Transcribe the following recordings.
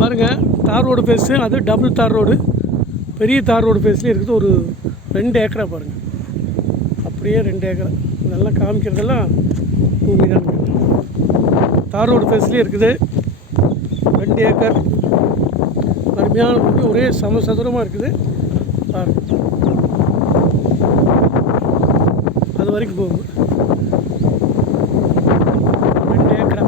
பாருங்கள் tar road face அது double tar road. பெரிய தார் ரோடு ஃபேஸ்லேயே இருக்குது ஒரு ரெண்டு ஏக்கரா பாருங்கள் அப்படியே ரெண்டு ஏக்கரா. நல்லா காமிக்கிறதெல்லாம் பூமி தான் தார் ரோடு ஃபேஸ்லேயே இருக்குது. ரெண்டு ஏக்கர். அருமையான பூமி ஒரே சமசதுரமாக இருக்குது. பாருங்கள் அது வரைக்கும் போகும் ரெண்டு ஏக்கரா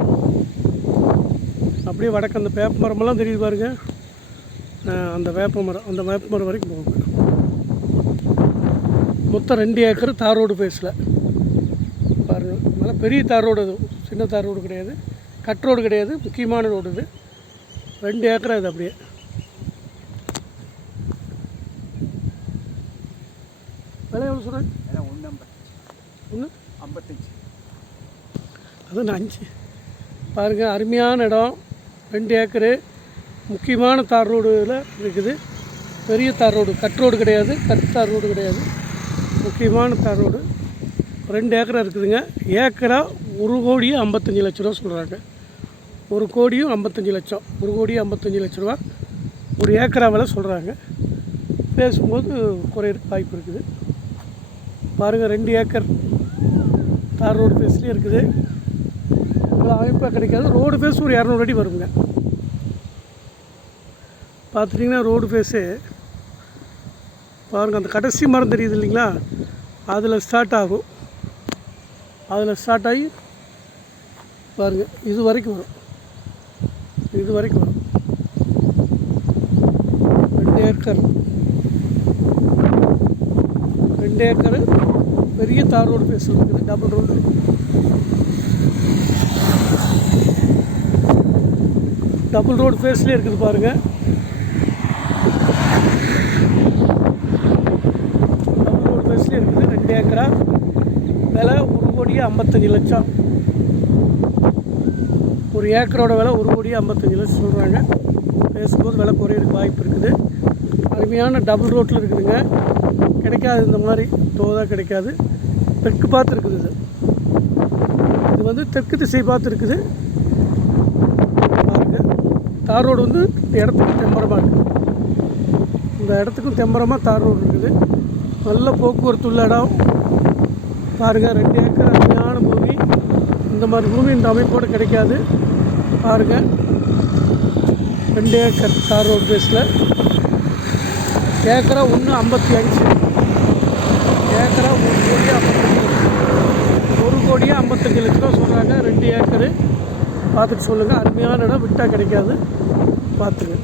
அப்படியே வடக்கு அந்த வேப்ப மரமெல்லாம் தெரியுது பாருங்க. அந்த வேப்ப மரம் அந்த வேப்ப மரம் வரைக்கும் போகும். மொத்தம் ரெண்டு ஏக்கர் தார் ரோடு ஃபேஸில் பாருங்கள் நல்லா பெரிய தார் ரோடு அது. சின்ன தார் ரோடு கிடையாது. கட் ரோடு கிடையாது முக்கியமான ரோடு இது. ரெண்டு ஏக்கரா இது அப்படியே. விலை எவ்வளோ சொல்கிறேன் ஒன்று ஒன்று ஐம்பத்தஞ்சு. அது நான் அஞ்சு. பாருங்கள் அருமையான இடம். ரெண்டு ஏக்கரு முக்கியமான தார் ரோடில் இருக்குது. பெரிய தார் ரோடு கட் ரோடு கிடையாது கட் தார் ரோடு கிடையாது. முக்கியமான தார் ரோடு. ரெண்டு ஏக்கரா இருக்குதுங்க. ஏக்கரா ஒரு கோடியும் ஐம்பத்தஞ்சு லட்ச ரூபா சொல்கிறாங்க ஒரு கோடியும் ஐம்பத்தஞ்சு லட்சம். ஒரு கோடியும் ஐம்பத்தஞ்சு லட்ச ரூபா. ஒரு ஏக்கரா விலை சொல்கிறாங்க பேசும்போது குறையிறதுக்கு வாய்ப்பு இருக்குது. பாருங்கள் ரெண்டு ஏக்கர் தார் ரோடு ஃபேஸ்லேயே இருக்குது. இவ்வளோ அமைப்பாக கிடைக்காது. ரோடு ஃபேஸ் ஒரு இரநூறு அடி வருங்க. பார்த்துட்டிங்கன்னா ரோடு ஃபேஸு பாருங்கள் அந்த கடைசி மரம் தெரியுது இல்லைங்களா? அதில் ஸ்டார்ட் ஆகும். அதில் ஸ்டார்ட் ஆகி பாருங்கள் இது வரைக்கும் வரும். இது வரைக்கும் வரும். ரெண்டு ஏக்கர் ரெண்டு ஏக்கரு பெரிய தார் ரோடு ஃபேஸ் இருக்குது டபுள் ரோடு டபுள் ரோடு ஃபேஸ்லேயே இருக்குது பாருங்கள் டபுள் ரோடு ஃபேஸ்லேயே இருக்குது ரெண்டு ஏக்கரா. விலை ஒரு கோடியே ஐம்பத்தஞ்சு லட்சம். ஒரு ஏக்கரோட விலை ஒரு கோடியே ஐம்பத்தஞ்சு லட்சம் சொல்கிறாங்க பேசும்போது விலை குறையிறதுக்கு வாய்ப்பு இருக்குது. அருமையான டபுள் ரோட்டில் இருக்குதுங்க. கிடைக்காது இந்த மாதிரி தோதாக கிடைக்காது. தெற்கு பார்த்து இருக்குது இது. இது வந்து தெற்கு திசை பார்த்து இருக்குது தார் ரோடு வந்து இந்த இடத்துக்கு தெம்பரமாக இருக்குது இந்த இடத்துக்கும் தெம்பரமாக தார் ரோடு இருக்குது. நல்ல போக்குவரத்து உள்ள இடம். பாருங்கள் ரெண்டு ஏக்கர் அருமையான பூமி. இந்த மாதிரி பூமி இந்த அமைப்போடு கிடைக்காது. பாருங்கள் ரெண்டு ஏக்கர் தார் ரோடு பேஸில் ஏக்கரா ஒன்று ஐம்பத்தி அஞ்சு. ஏக்கரா ஒன்று கோடியே ஐம்பத்தஞ்சு ஒரு கோடியே ஐம்பத்தஞ்சு லட்ச ரூபா சொல்கிறாங்க ரெண்டு ஏக்கரு பார்த்துட்டு சொல்லுங்கள் அருமையான இடம் விட்டால் கிடைக்காது. பார்த்துங்க.